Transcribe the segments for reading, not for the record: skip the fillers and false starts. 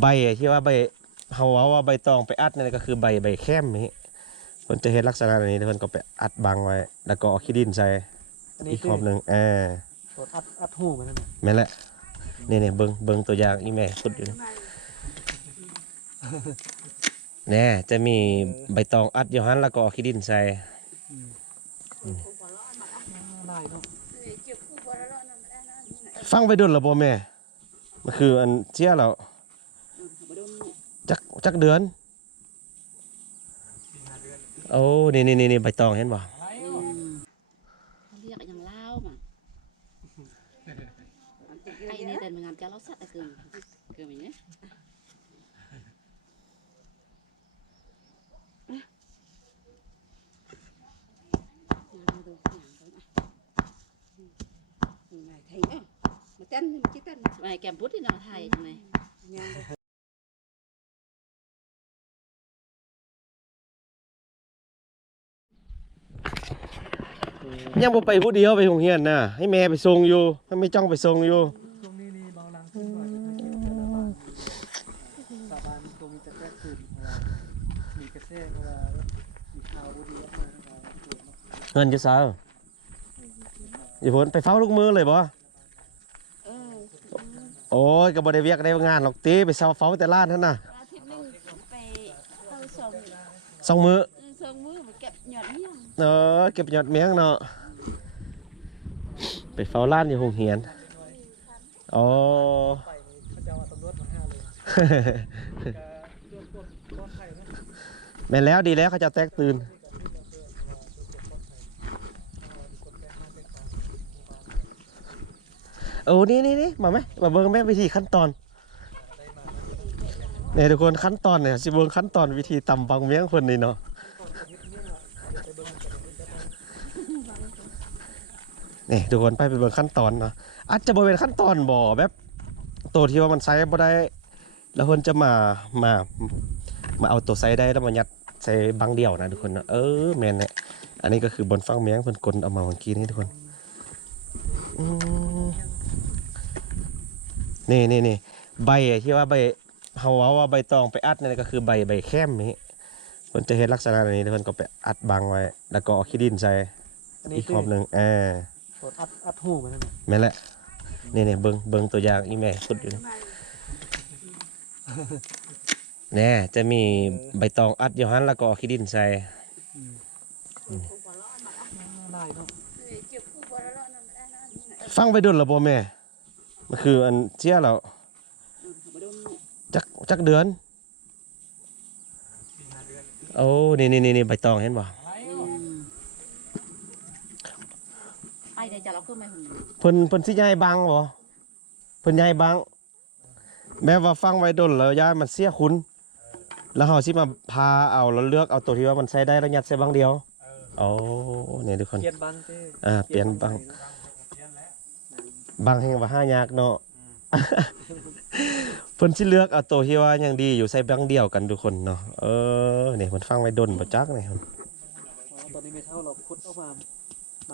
ใบที่ว่าใบเฮาว่าใบตองไปอัดนี่ก็คือใบแค้มนี่เพิ่นจะเฮ็ดลักษณะนี้เพิ่นก็ไปอัดบังไว้แล้วก็เอาขี้ดินใส่อีกขอบนึงตัวอัดหูมันนั่น แม่นแหละนี่เบิ่งตัวอย่างอีแม่ขุดอยู่แน่จะมีใบตองอัดอยู่หั่นแล้วก็เอาขี้ดินใส่ฟังไปดุนแล้วบ่แม่มันคืออันเชี่ยแล้วจักเดือนโอ้นี่ใบตองเห็นบ่เรียกอย่างเล่ามาไอ้นี่แต่งานจะเล่าสัตว์เกินอย่างนี้ไทยเนี่ยมาเต้นมาคิดเต้นไปแกมพุทธที่นาไทยทำไมยังบ่ไปผู้เดียวไปโรงเรียนน่ะให้แม่ไปส่งอยู่ให้ไม่จ้องไปส่งอยู่ตรงนี้เบาลังขึ้นหน่อยสาบานตรงนี้จะแก้คืนมีกระแทกเพราะว่ามีข่าวบุรีออกมา เงินจะซะอย่าพ้นไปเฝ้าลูกมือเลยบ่โอ้ยก็บ่ได้เวียกได้งานหรอกติไปเฝ้าแต่ร้านนั่นน่ะอาทิตย์นึงไปเข้าสองมื้อมาเก็บหยอดเมี่ยงเก็บยอดเมียงเนาะไปเฝ้าร้านอยู่โรงเรียนอ๋อแม่นแล้วดีแล้วเขาจะแตกตื่นโอ้นี่มาไหมมาเบิ่งแม่วิธีขั้นตอนเนี่ยทุกคนขั้นตอนเนี่ยสิเบิ่งขั้นตอนวิธีตำบังเมียงคนนี่เนาะนี่ทุกคนไปเบิ่งขั้นตอนเนาะอาจจะบ่เป็นขั้นตอนบ่แบบตัวที่ว่ามันใช้บ่ได้แล้วเพิ่นจะมาเอาตัวใส่ได้แล้วมายัดใส่บังเดียวนะทุกคนเนาะแม่นเนี่ยอันนี้ก็คือบนฟังเมียงเพิ่นกลเอามาเมื่อกี้นี่ทุกคนนี่ใบที่ว่าใบเฮาว่าใบตองไปอัดนี่ก็คือใบแค้มนี่เพิ่นจะเฮ็ดลักษณะนี้เพิ่นก็ไปอัดบังไว้แล้วก็เอาขี้ดินใส่อีกขอบนึงตัวอัดหูมันนั่นแม่นแหละนี่เบิ่งตัวอย่างอีแม่ขุดอยู่แน่จะมีใบตองอัดอยู่หั่นแล้วก็เอาขี้ดินใส่ฟังไปดุนแล้วบ่แม่มันคืออันเชี่ยแล้วจักเดือนโอ้นี่ใบตองเห็นบ่ไอ้เนี่ยจะเราขึ้นไหมเพิ่นสิย้ายบังบ่เพิ่นย้ายบังแม้ว่าฟังไว้ดนแล้วย้ายมันเสียคุณแล้วเฮาสิมาพาเอาแล้วเลือกเอาตัวที่ว่ามันใช้ได้แล้วยัดใส่บังเดียวโอ้นี่ทุกคนเปลี่ยนบังเต้เปลี่ยนบังแห่งว่าห้ายากเนาะเพิ่นสิเลือกเอาตัวที่ว่ายังดีอยู่ใส่บังเดียวกันทุกคนเนาะนี่เพิ่นฟังไว้ดนบ่จักนี่ครับตอนนี้ไม่เท่าเราขุดออกม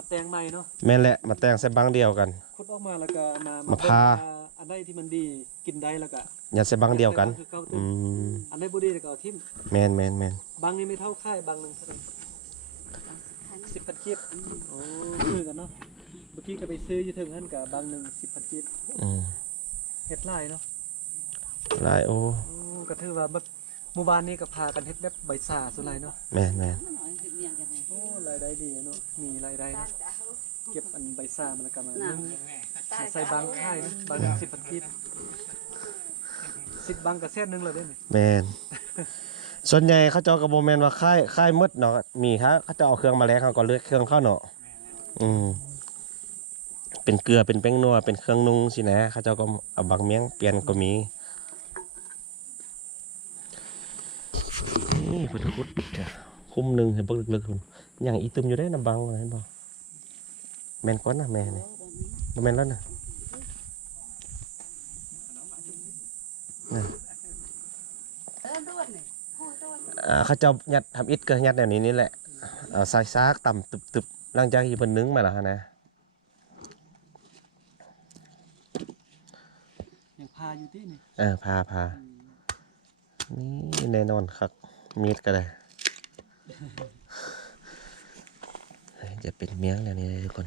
าแต่งใหม่เนาะแม่นแหละมาแต่งใส่บังเดียวกันขุดออกมาแล้วก็มาพาอันใดที่มันดีกินได้แล้วก็ยัดใส่บังเดียวกันอันใดบ่ดีแล้วก็เอาทิ่มแม่นบังนี่ไม่เท่าค่ายบังนึงเท่าไหร่10,000กีบโอ้ซื้อกันเนาะเมื่อกี้ก็ไปซื้ออยู่ถึงนั่นกับบางหนึ่ง10,000กีบเฮ็ดลายเนาะลายโอ้ก็ถือว่าหมู่บ้านนี้ก็พากันเฮ็ดแบบใบสาสุดลายเนาะแม่โอ้รายได้ดีเนาะมีรายได้เนาะเก็บอันใบสามันแล้วก็มาใส่บางค่ายนะบาง10,000กีบ10บางก็แสนนึงแล้วเด้นี่แม่นส่วนใหญ่เขาเจ้าก็บ่แม่นว่าค่ายมืดเนาะมีเขาจะเอาเครื่องมาแลกเขาก็เลือกเครื่องเข้าเนาะเป็นเกลือเป็นแป้งนัวเป็นเครื่องนุ่งสินะเขาเจ้าก็เอาบางเมียงเปลี่ยนก็มีนี่พุทธคุณคุ้มหนึ่งเห็นบักลึกๆอย่างอีตึมอยู่ได้นะบังเห็นบ่แม่นก้อนนะแม่นี่แม่นแล้วนะเขาจะยัดทำอิฐก็ยัดแนวนี้นี่แหละใส่ซากต่ำตึบหลังจากที่เพิ่นนึ่งมาแล้วนะยังพาอยู่ที่นี่พา นี่แน่นอนครับมีดก็ได้จะเป็นเมียงอย่างนี้ทุกคน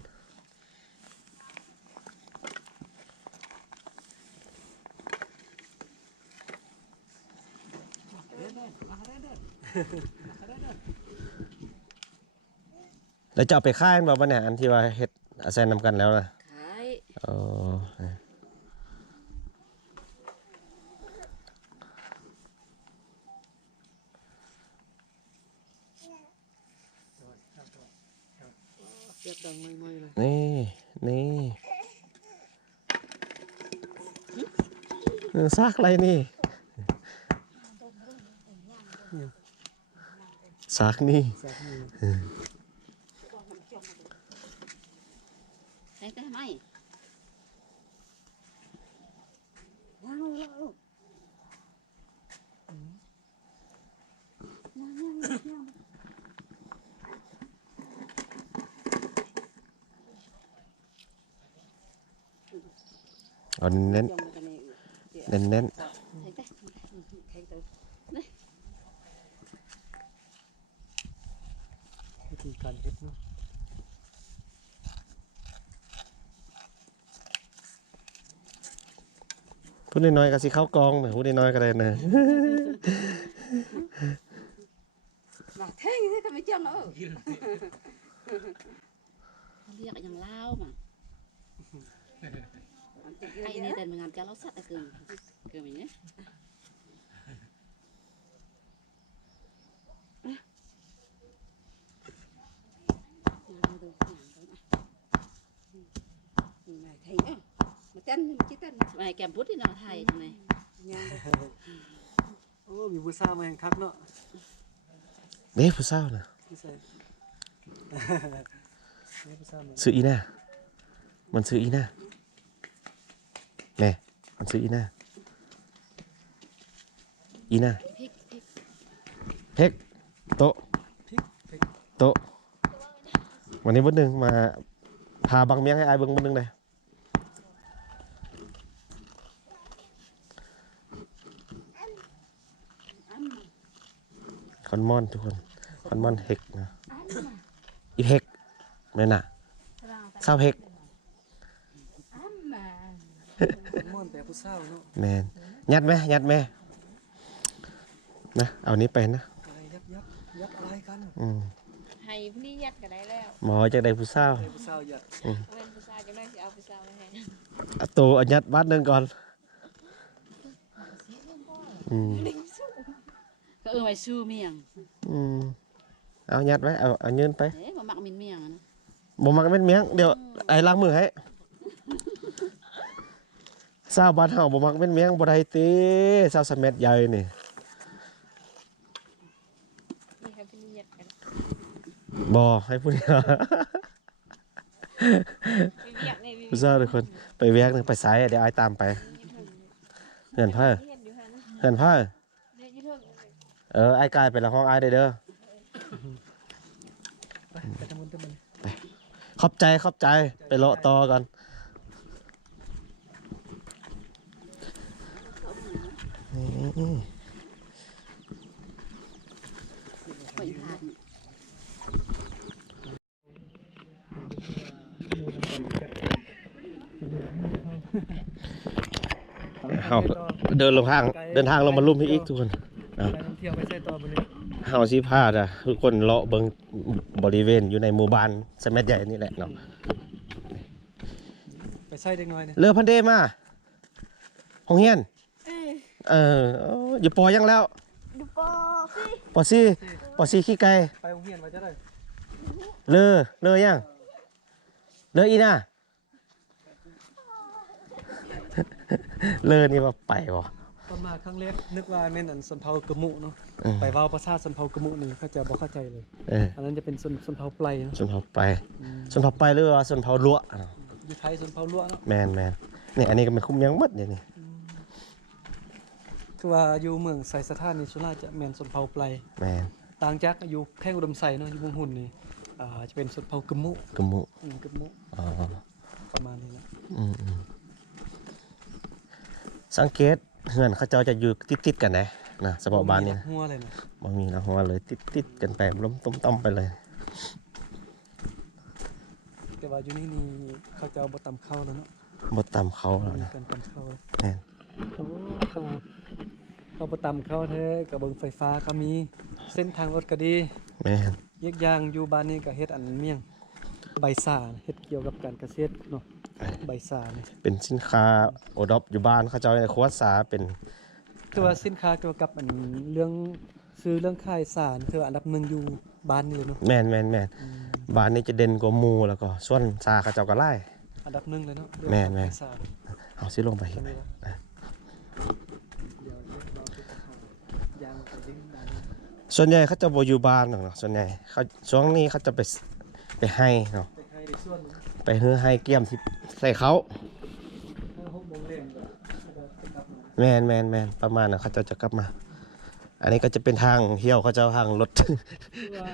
แล้วจะเอาไปค่ายบ่เนี่ยอันที่ว่าเฮ็ดอาศัยนำกันแล้วนะ ขาย อ๋อเสียงดังไม่เลย นี่ซากอะไรนี่ซากนี่ สักมือ แต่ไม่ย่างลูกย่าง เอาเน้น ยองกันนี่ เน้นเน้น ใช่แต่ใช่ตัว วิธีการเฮ็ดเนาะ พูดน้อยๆก็สิเข้ากองนะพูดน้อยๆก็ได้นะ มาแท่งนี่ก็ไม่จังเออเรียกอย่างเล่ามาไอ้นี่แต่มันงานการเราสัตว์เกินอย่างนี้มาเต้นมาคิดเต้นมาแกมพุทธินาไทยทำไม โอ้มีผู้สาวมาแห่งคักเนาะ เด้ผู้สาวนะ พี่ใส่นี่ผู้สาวมา ซื้ออีน่ามันซื้ออีน่าแม่มันซื้ออีน่าพริก เพ็กโต๊ะ พริกพริก โต๊ะวันนี้วันหนึ่งมาพาบางเมียงให้อายเบิ่งวันหนึ่งเลยคอนมอนทุกคนคอนมอนเฮกนะอีเฮกแม่น่ะเศร้าเฮก คนม่อนแต่ผู้สาวเนาะ แมนยัดไหมนะเอานี้ไปนะ อะไรยับอะไรกัน ให้ผู้นี้ยัดก็ได้แล้ว หมอจากได้ผู้สาว ผู้สาวยัด เป็นผู้ชายจังได้สิเอาผู้สาวมาให้ เอาตัวเอายัดบ้านหนึ่งก่อนก็ไม่สู้เมียง เอายัดไว้เอาเงินไป เอ๊ะมาหมักมินเมียงนะ บ่มักเป็นเมียงเดี๋ยวไอ้ล้างมือให้สาวบ้านเฮาบ่มักเป็นเมียงบ่ได้ติสาวสะเม็ดใหญ่นี่ นี่ให้ผู้นี้ยัดกัน บ่ให้ผู้เดียว ไปเวียกในวิว ผู้สาวทุกคนไปแวกหนึงไปสายเดี๋ยวอ้ายตามไปเฮือนเพิ่น เฮ็ดอยู่หั่นนะ เฮือนเพิ่น เฮ็ดอยู่เทิงเลย อ้ายกลายไปละห้องอ้ายได้เด้อ ไปทำบุญทำบุญ ขอบใจไปเลาะต่อกัน ไปทาน เฮาเดินทางลงมาลุ่มให้อีกทุกคน ไปท่องเที่ยวไปใส่ต่อบนนี้ เฮาสิพาจ้ะทุกคนเลาะเบิ่งบริเวณอยู่ในหมู่บ้านสะเม็ดใหญ่นี่แหละเนาะ ไปใส่เด็กน้อยเนี่ย เรือพันเดมาห้องเฮียนอยู่ปอยังแล้ว ดูปอสิ ปอซี่ขี้ไก่ ไปโรงเรียนมาจะได้ เรือยังเรืออีน่า เรือนี่ว่าไปบ่ ตอนมาครั้งแรกนึกว่าแม่นอันสนเผากระมุเนาะ อืม ไปเว้าภาษาสนเผากระมุนี่เขาจะบ่เข้าใจเลย อันนั้นจะเป็นสนเผาไพลเนาะ ส่วนเผาไปส่วนเผาไปหรือว่าส่วนเผาลวอ้าว อยู่ไทยสนเผาลวเนาะ แมนนี่อันนี้ก็เป็นคุ้มยังหมดนี่ คือว่าอยู่เมืองไสสถานนี่ส่วนมากจะแม่นสนเผาไพล แมน ต่างจากอยู่แข้งอุดมไสเนาะอยู่เมืองหุ่นนี่จะเป็นสนเผากระมุ กระมุ กระมุ อ๋อ ประมาณนี้แหละ สังเกตเฮือนเขาเจ้าจะอยู่ติดๆกันนะ นะเฉพาะบ้านนี้นะ หัวเลยนะ บ่มีนะหัวเลยติดกันไปล้มต้มๆไปเลย แต่ว่าอยู่นี่เขาจะเอาบ่ตำเข้าแล้วเนาะ บ่ตามเขาแล้ว มี นะ การตำเข้า แม่น โอ้เขาบ่ตำเข้าแท้กับเบิ่งไฟฟ้าก็มีเส้นทางรถก็ดี แม่น อีกอย่างอยู่บ้านนี้ก็เฮ็ดอันเมี่ยงใบซ่าเฮ็ดเกี่ยวกับการเกษตรเนาะใบซ่านี่ เป็นสินค้าโอดอปอยู่บ้านเขาเจ้าในครัวสาเป็น ตัวสินค้าเกี่ยวกับอันเรื่องซื้อเรื่องขายสารคืออันดับหนึ่งอยู่บ้านนี่เลยเนาะ แม่นบ้านนี้จะเด่นกว่าหมู่แล้วก็ส่วนสาเขาเจ้าก็ไล่ อันดับหนึ่งเลยเนาะ แม่น เรื่องขายสาร เอาสิลงไป ใช่ไหมวะเดี๋ยวเราจะหายางไปดึงบ้านนี้ ส่วนใหญ่เขาจะบ่อยู่บ้านหรอกเนาะส่วนใหญ่เขาช่วงนี้เขาจะไปให้เนาะ ไปให้ในส่วนหนึ่ง ไปฮื้อให้เกี่ยมที่ใส่เขา ถ้า6 โมงเย็นก็จะกลับมา แม่นประมาณน่ะเขาจะกลับมา อันนี้ก็จะเป็นทางเที่ยวเขาเจ้าทางรถ คือว่า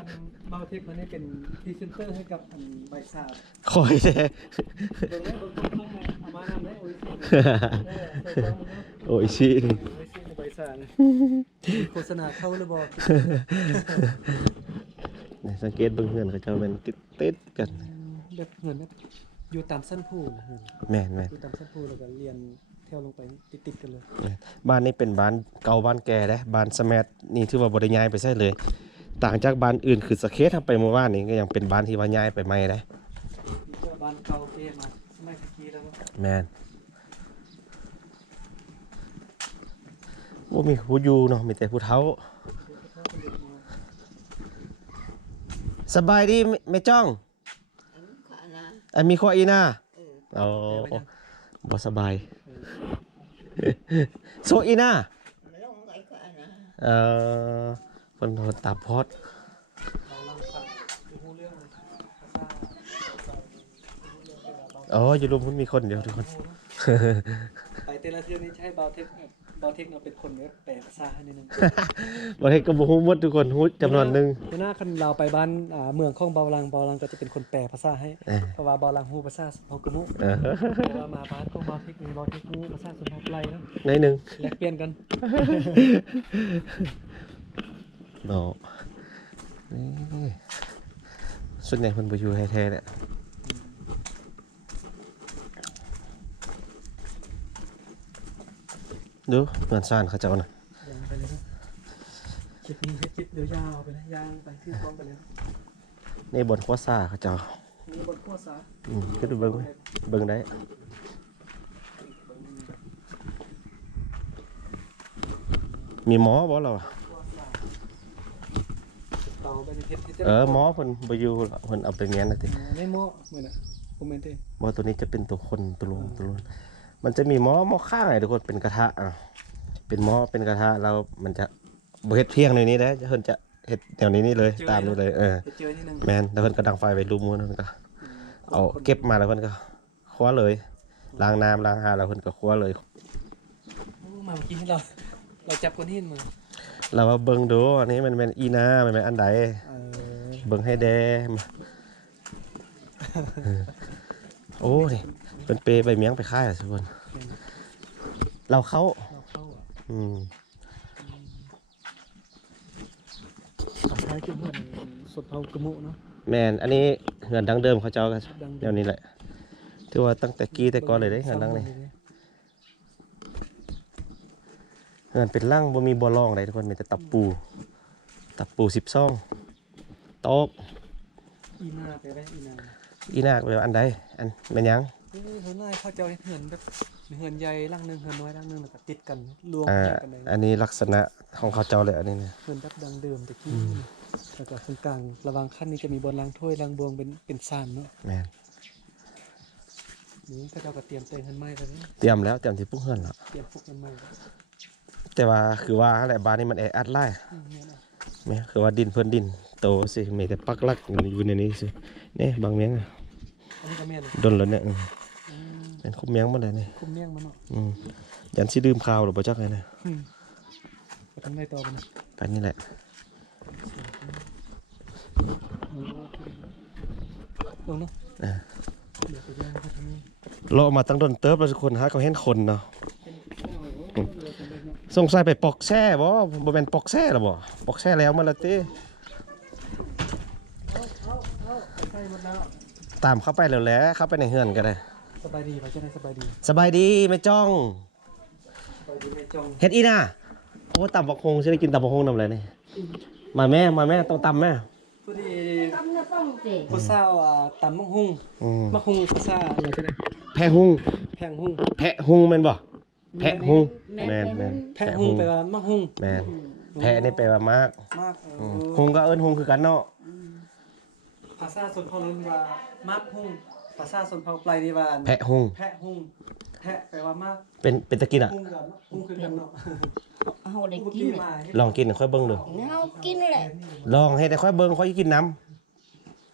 เบาเทคมันนี่เป็นพรีเซนเตอร์ให้กับอันใบซ่า คอยแท้ เบิ่งได้เบิ่งข้างในเอามานำได้โอ้ยสิ โอ้ยชินี่ โอ้ยสิใบซ่าเลยโฆษณาเข้าหรือบ่ นี่สังเกตเบิ่งเฮือนเขาเจ้าเป็นติดกัน แบบเหมือนแบบอยู่ตามสั้นผู้นะเห็น แม่น อยู่ตามสั้นผู้แล้วก็เรียนแถวลงไปติดๆกันเลย บ้านนี้เป็นบ้านเก่าบ้านแก่เด้บ้านสแมันี่ถือว่าบ่ได้ย้ายไปใช่เลย ต่างจากบ้านอื่นคือสะเก็ตทำไปเมื่อวานนี้ก็ยังเป็นบ้านที่ว่าย้ายไปใหม่เด้ นี่ก็บ้านเก่าเกมาสมัยตะกี้แล้วเนาะ แม่นบ่มีผู้อยู่เนาะมีแต่ผู้เฒ่า สบายดีแม่จ้อง ขอนะ อันมีข้ออีน่า เออ อ๋อบ่สบาย โซอีน่า ลงไว้ขอนะ เพิ่นโดนตาพอด เราลังฟังดูฮู้เรื่องเลยภาษาฮู้เรื่องเวลาเบา อ๋ออยู่รวมพุ่นมีคนเดียวทุกคน ไปแต่ละเที่ยวนี้ใช้เบาเทคเนาะเป็นคนแบบแปลภาษาให้นิดนึง บ่เฮ็ดก็บ่ฮู้หมดทุกคนฮู้จำนวนหนึง หัวหน้าคันเราไปบ้านเมืองของเบาลังก็จะเป็นคนแปลภาษาให้ เออ เพราะว่าเบาลังฮู้ภาษาเฮากะมุ เออ เพราะว่ามาบ้านของเบาเทคนี่เบาเทคฮู้ภาษาสุนทรไพรเนาะ ในหนึง แลกเปลี่ยนกัน เนาะนี่ส่วนใหญ่เพิ่นบ่อยู่แท้ๆแหละดูเหมือนซ่านเขาเจ้าน่ะ ยางไปเลยนะคลิปนี้ให้คลิปเดี๋ยวยาวไปนะยางไปที่พร้อมกันเลยนะ ในบนครัวซ่าเขาเจ้า มีบทโฆษา ขึ้นไปเบิ่งได้ มีหมอบ่เรา เตาไปในเพชร หมอเพิ่นบ่อยู่หรอกเพิ่นเอาไปเมียนน่ะติ ในหม้อเหมือนอ่ะผมเห็นเอง หมอตัวนี้จะเป็นตัวคนตัวลงมันจะมีหม้อข้างไงทุกคนเป็นกระทะเป็นหม้อเป็นกระทะแล้วมันจะบ่เฮ็ดเพียงในนี้ได้เพิ่นจะเฮ็ดแนวนี้เลยตามนี้เลยเจอนิดนึง แม่นแล้วเพิ่นก็ดังไฟไว้รุมมือนั่นก็เอาเก็บมาแล้วเพิ่นก็คว้าเลยล้างน้ำล้างหาแล้วเพิ่นก็คว้าเลย มาเมื่อกี้เราจับคนหินมา เรามาเบิ่งดูอันนี้มันเป็นอีนามันเป็นอันใดเบิ่งให้แดโอ้นี่เป็นเปใบเมียงไปค่ายอ่ะทุกคนเราเข้า เราเข้าอ่ะ ทำท้ายคือเหมือนสดเผากระมุเนาะ แม่นอันนี้เงินดังเดิมเขาเจ้าก็ ดัง แนวนี้แหละถือว่าตั้งแต่กี้แต่ก่อนเลยเด้เงินดังนี่เงินเป็นร่างบ่มีบ่อรองอะไรทุกคนมีแต่ตับปู12โต๊ะ อีนาไปได้อีนา อีนากแบบอันใดอันแม่นยัง เฮ้ยนายเขาเจ้าเหินแบบเหินใหญ่ร่างหนึ่งเหินน้อยร่างหนึ่งแล้วก็ติดกันรวมกันเลย อันนี้ลักษณะของเขาเจ้าเลยอันนี้เนี่ย เหินแบบดังเดิมตะกี้แล้วก็ตรงกลางระหว่างขั้นนี้จะมีบนล้างถ้วยล้างบวงเป็นซานเนาะ แม่น นี่ก็เจ้าก็เตรียมเตงเหินไม้ไปเลย เตรียมแล้วเตรียมที่ปุ๊กเฮือนแล้ว เตรียมฟุกเหินไม้ไป แต่ว่าคือว่าแหละบ้านนี้มันแออัดไล่ เนี่ยนะ แม่คือว่าดินเพิ่นดินโตสิมีแต่ปักหลักอยู่ในนี้สินี่บางเมียงอะ อันนี้ก็แม่น ดนแล้วเนี่ยเป็นคุมเมียงหมดเลยนี่ คุมเมี่ยงมันเนาะ ยันสิดื่มข้าวหรือบ่จักไงนะ ไปทำได้ต่อไปนะ ไปนี่แหละ ลงเนาะ อ่า เดี๋ยวไปย่างไปทำนี่ รอมาตั้งดนเติบแล้วทุกคนหาเขาเห็นคนเนาะ สงสัยไปปอกแช่บ่แม่นปอกแช่หรอบ่ปอกแช่แล้วมันละติ เอาใกล้หมดแล้ว ตามเข้าไปแล้วแหละเข้าไปในเฮือนก็ได้ สบายดีไปจะได้สบายดี สบายดีแม่จ้อง สบายดีไม่จง เฮ็ดอีน่ะโอ้ตำบักฮงสิได้กินตำบักฮงนำเลยนี่มาแม่ต้องตำแม่ พอดี ตำเนื้อป้องเจ๊ ผู้สาวตำมักหุ่ง อืม มักหุ่งผู้สาวอะไรจะได้ แพะฮุง แพงหุ่ง แพะฮุงแม่นบ่แพะฮุงแม่น แพงหุ่งแปลว่ามักหุ่ง แม่นแพะนี่แปลว่ามาก มาก ฮุงก็เอิ้นฮุงคือกันเนาะ ภาษาส่วนเผ่านั้นว่ามักหุ่งภาษาส่วนเผ่าปลายนี่ว่า แพะฮุง แพะหุ่งแพะแปลว่ามาก เป็นตะกินอ่ะ หุ่งกับหุ่งคือกันเนาะ เอาได้ หุ่ง กิน ที่ เลย มา ลองกินค่อยเบิ่งดู เอากินแหละ ลองให้แต่ค่อยเบิ่งค่อยกินน้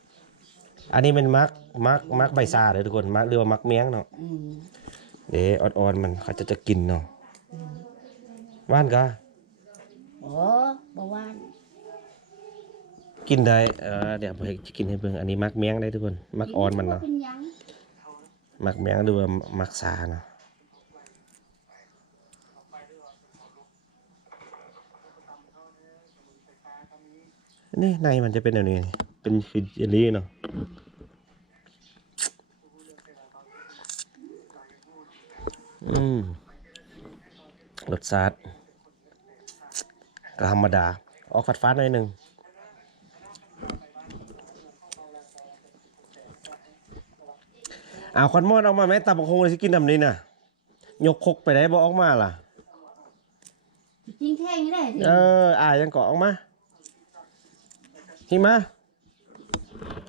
ำอันนี้เป็นมักใบซาเด้อทุกคนมักเรียกว่ามักเมียงเนาะ อืม เด้อ่อนๆมันเขาจะกินเนาะว่านก็ โอ้บ่หวาน กินได้เดี๋ยวผมจะกินให้เบิ่งอันนี้มักเมียงได้ทุกคนมักอ่อนมันเนาะ เป็นหยัง มักเมียงหรือว่ามักซาเนาะนี่ในมันจะเป็นแบบนี้เป็นคือเจลลี่เนาะรสชาติก็ธรรมดาออกฝาดๆหน่อยหนึงเอาควันมอดออกมาไหมตาบักคงเลยสิกินแบบนี้น่ะยกคกไปได้บ่ออกมาล่ะ จริงแท้งนี่ได้สิ ยังเกาะออกมาหิมะ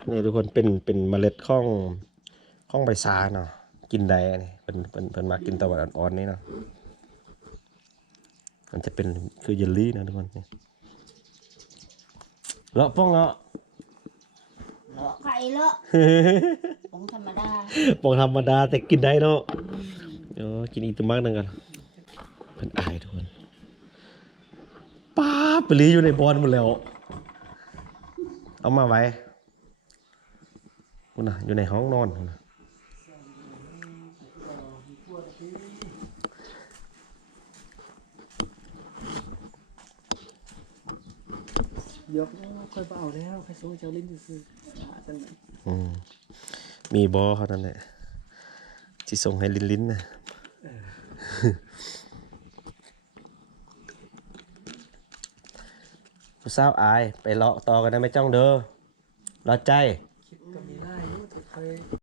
นี่ทุกคนเป็นเมล็ดข้องใบซาเนาะกินได้นี่เป็นมากินตะวันอ่อนๆนี่เนาะมันจะเป็นคือเยลลี่นะทุกคนนี่เลาะป้องเลาะ เลาะไข่เลาะของธรรมดา บอกธรรมดาแต่กินได้เนาะกินอีกตัวมากนึงกันเป็นอายทุกคนป้าบไปลีอยู่ในบอลหมดแล้วเอามาไว้คุณน่ะอยู่ในห้องนอนคุณน่ะ ยกค่อยเอาแล้วค่อยสู้เจ้าลิ้นซื่อจังไหน มีบอเขานั่นแหละที่ส่งให้ลิ้นนะผู้สาวอายไปเลาะต่อกันได้ไหมจ้องเด้อรอใจ คิดก็มีได้อยู่แต่ค่อย